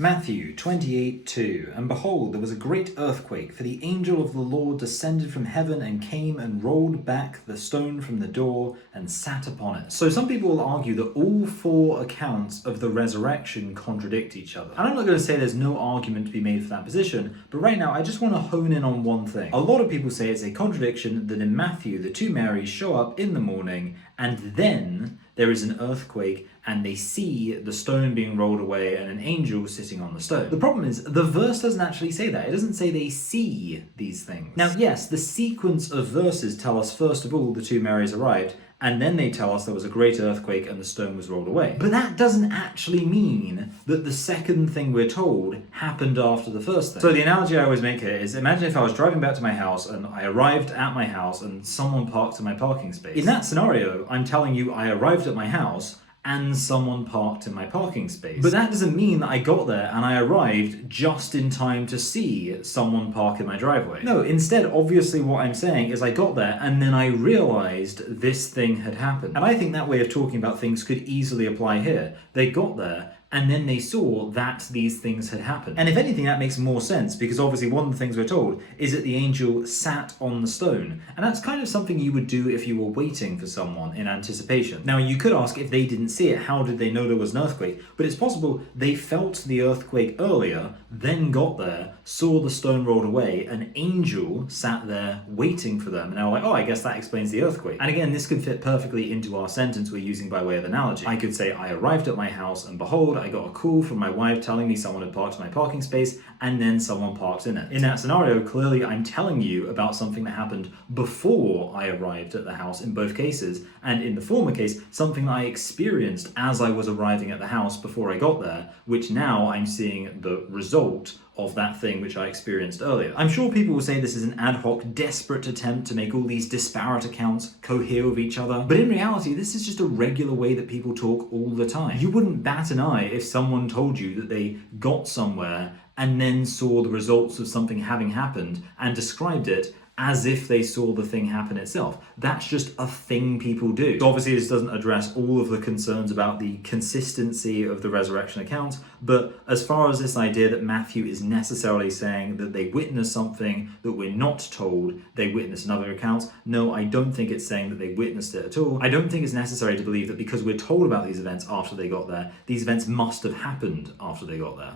Matthew 28:2. And behold, there was a great earthquake, for the angel of the Lord descended from heaven and came and rolled back the stone from the door and sat upon it. So some people will argue that all four accounts of the resurrection contradict each other. And I'm not going to say there's no argument to be made for that position, but right now I just want to hone in on one thing. A lot of people say it's a contradiction that in Matthew the two Marys show up in the morning and then there is an earthquake and they see the stone being rolled away and an angel sitting on the stone. The problem is, the verse doesn't actually say that. It doesn't say they see these things. Now, yes, the sequence of verses tell us, first of all, the two Marys arrived, and then they tell us there was a great earthquake and the stone was rolled away. But that doesn't actually mean that the second thing we're told happened after the first thing. So the analogy I always make here is, imagine if I was driving back to my house and I arrived at my house and someone parked in my parking space. In that scenario, I'm telling you I arrived at my house and someone parked in my parking space. But that doesn't mean that I got there and I arrived just in time to see someone park in my driveway. No, instead, obviously what I'm saying is I got there and then I realized this thing had happened. And I think that way of talking about things could easily apply here. They got there and then they saw that these things had happened. And if anything, that makes more sense, because obviously one of the things we're told is that the angel sat on the stone. And that's kind of something you would do if you were waiting for someone in anticipation. Now, you could ask, if they didn't see it, how did they know there was an earthquake? But it's possible they felt the earthquake earlier, then got there, saw the stone rolled away, an angel sat there waiting for them, and they were like, oh, I guess that explains the earthquake. And again, this could fit perfectly into our sentence we're using by way of analogy. I could say, I arrived at my house, and behold, I got a call from my wife telling me someone had parked in my parking space, and then someone parked in it. In that scenario, clearly I'm telling you about something that happened before I arrived at the house in both cases, and in the former case, something that I experienced as I was arriving at the house before I got there, which now I'm seeing the result of that thing which I experienced earlier. I'm sure people will say this is an ad hoc, desperate attempt to make all these disparate accounts cohere with each other, but in reality, this is just a regular way that people talk all the time. You wouldn't bat an eye if someone told you that they got somewhere and then saw the results of something having happened and described it as if they saw the thing happen itself. That's just a thing people do. So obviously this doesn't address all of the concerns about the consistency of the resurrection accounts, but as far as this idea that Matthew is necessarily saying that they witnessed something that we're not told they witnessed in other accounts, no, I don't think it's saying that they witnessed it at all. I don't think it's necessary to believe that because we're told about these events after they got there, these events must have happened after they got there.